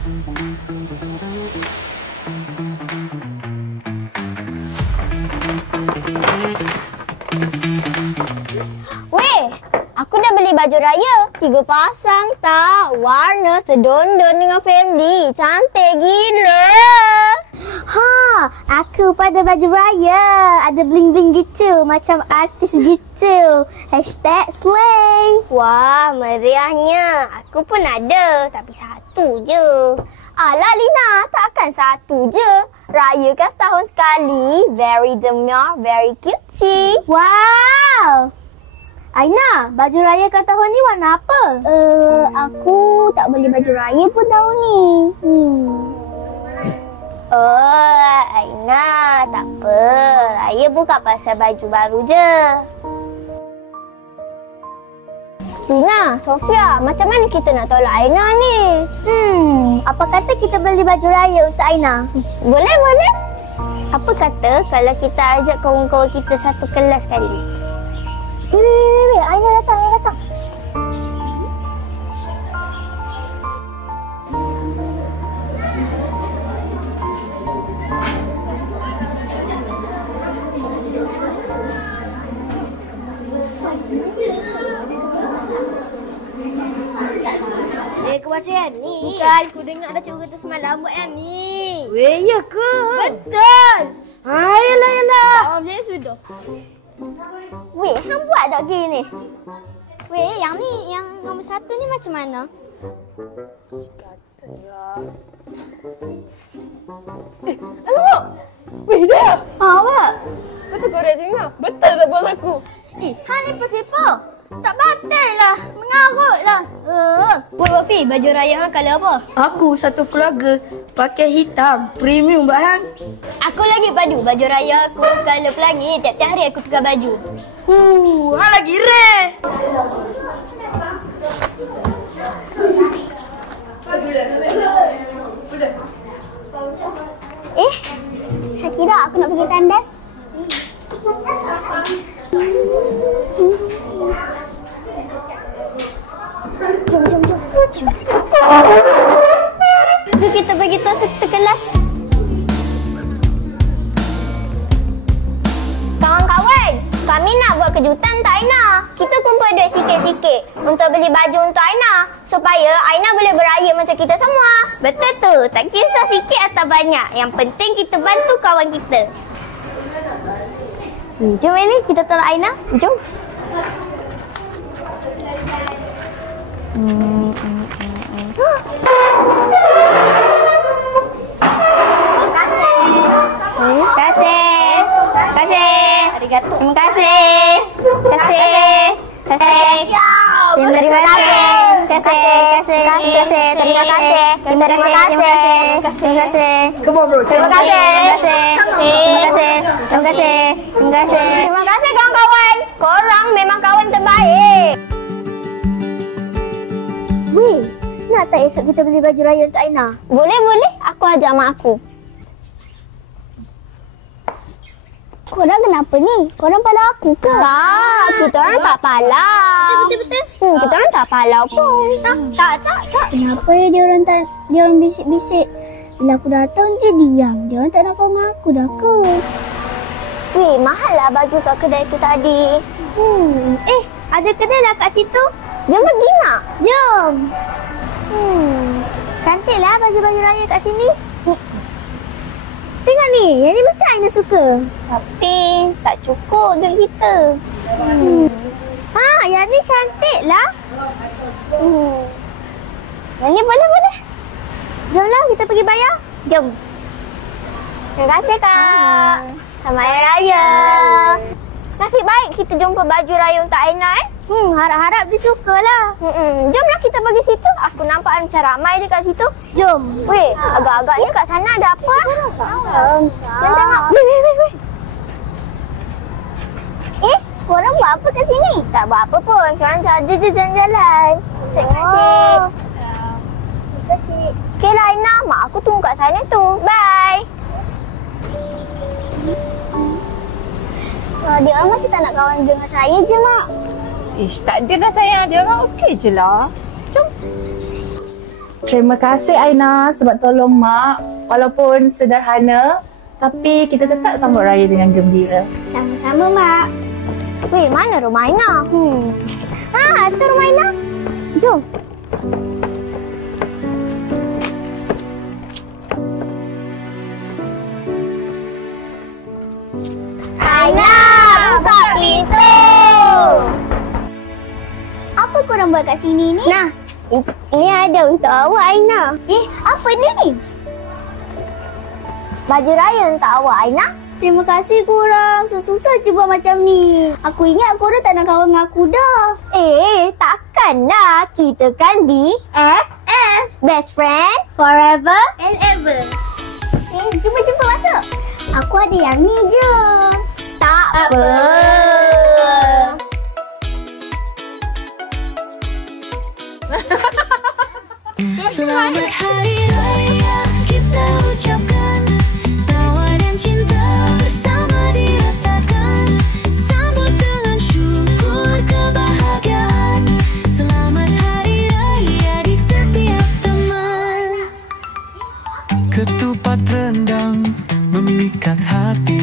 Weh, aku dah beli baju raya. 3 pasang tak? Warna sedondon dengan family. Cantik gila. Ha, aku pada baju raya. Ada bling-bling gitu. Macam artis gitu. #slang. Wah, meriahnya. Aku pun ada. Tapi satu je. Alah Lina, takkan satu je. Raya kan setahun sekali. Very demure, very cutesy. Wow. Aina, baju raya kau tahun ni warna apa? Aku tak beli baju raya pun tahun ni. Aina, tak apa. Raya bukan pasal baju baru je. Lina, Sofia, macam mana kita nak tolak Aina ni? Apa kata kita beli baju raya untuk Aina? Boleh, boleh. Apa kata kalau kita ajak kawan-kawan kita satu kelas sekali? Wait, Aina datang, Kau baca yang ni? Bukan, aku dengar ada cerita semalam buat yang ni. Weh, ya ke? Betul. Yalah. Tak macam sudah. Weh, hang buat tak gini ni? Weh, yang ni, yang nombor 1 ni macam mana? Alamak! Weh, dia! Awak? Betul kau dah dengar? Betul tak bos aku? Hang ni pesipu. Tak batal lah. Mengarut lah. Weh, Wafi, baju raya hang colour apa? Aku satu keluarga pakai hitam. Premium bahan. Aku lagi padu. Baju raya aku colour pelangi. Tiap-tiap hari aku tukar baju. Hang lagi rare. Syakira, aku nak pergi tandas. Jom. Jom kita pergi satu kelas. Kawan-kawan, kami nak buat kejutan untuk Aina. Kita kumpul duit sikit-sikit untuk beli baju untuk Aina. Supaya Aina boleh beraya macam kita semua. Betul tu, tak kisah sikit atau banyak. Yang penting kita bantu kawan kita. Jom Eli, kita tolak Aina. Jom. Terima kasih. Arigato. Terima kasih. Terima kasih. Come on bro. Terima kasih kawan-kawan. Korang memang kawan terbaik. Weh, nak tak esok kita beli baju raya untuk Aina? Boleh. Aku ajak mak aku. Korang kenapa ni? Korang pala aku ke? Tak, kita orang tak pala. Betul. Kita orang tak pala pun. Tak. Kenapa ya dia orang bisik-bisik? Bila aku datang je diam. Dia orang tak nak kawan dengan aku dah ke? Weh, mahal lah baju kat kedai tu tadi. Ada kedai lah kat situ. Jom pergi nak? Jom. Cantiklah baju-baju raya kat sini. Tengok ni, yang ni mesti Aina suka. Tapi tak cukup duit kita. Yang ni cantik lah. Yang ni boleh. Jomlah kita pergi bayar. Jom. Terima kasih Kak. Selamat Hari Raya. Nasib baik kita jumpa baju raya untuk Aina Harap-harap dia sukalah. Jomlah kita pergi situ. Aku nampak macam ramai je kat situ. Jom. Weh, agak-agaknya kat sana ada apa? Jom tengok. Weh. Korang buat apa kat sini? Tak buat apa pun. Korang saja je jalan-jalan. Terima kasih. Okey lah Aina. Mak aku tunggu kat sana tu. Bye. Dia orang masih tak nak kawan dengan saya je, Mak. Tak ada dah sayang. Dia orang okey je lah. Jom. Terima kasih Aina sebab tolong Mak. Walaupun sederhana, tapi kita tetap sambut raya dengan gembira. Sama-sama, Mak. Weh, mana rumah Aina? Tu rumah Aina. Jom. Aina, buka pintu. Apa korang buat kat sini ni? Nah, ini ada untuk awak Aina. Apa ni? Baju raya untuk awak Aina. Terima kasih korang. Susah je buat macam ni. Aku ingat korang tak nak kawan dengan aku dah. Takkan lah. Kita kan BFF. Best friend Forever and ever. Jom masuk. Aku ada yang ni je. tak apa. Selamat Hari Raya kita ucapkan, tawa dan cinta bersama dirasakan, sambut dengan syukur kebahagiaan. Selamat Hari Raya di setiap teman. Ketupat rendang memikat hati,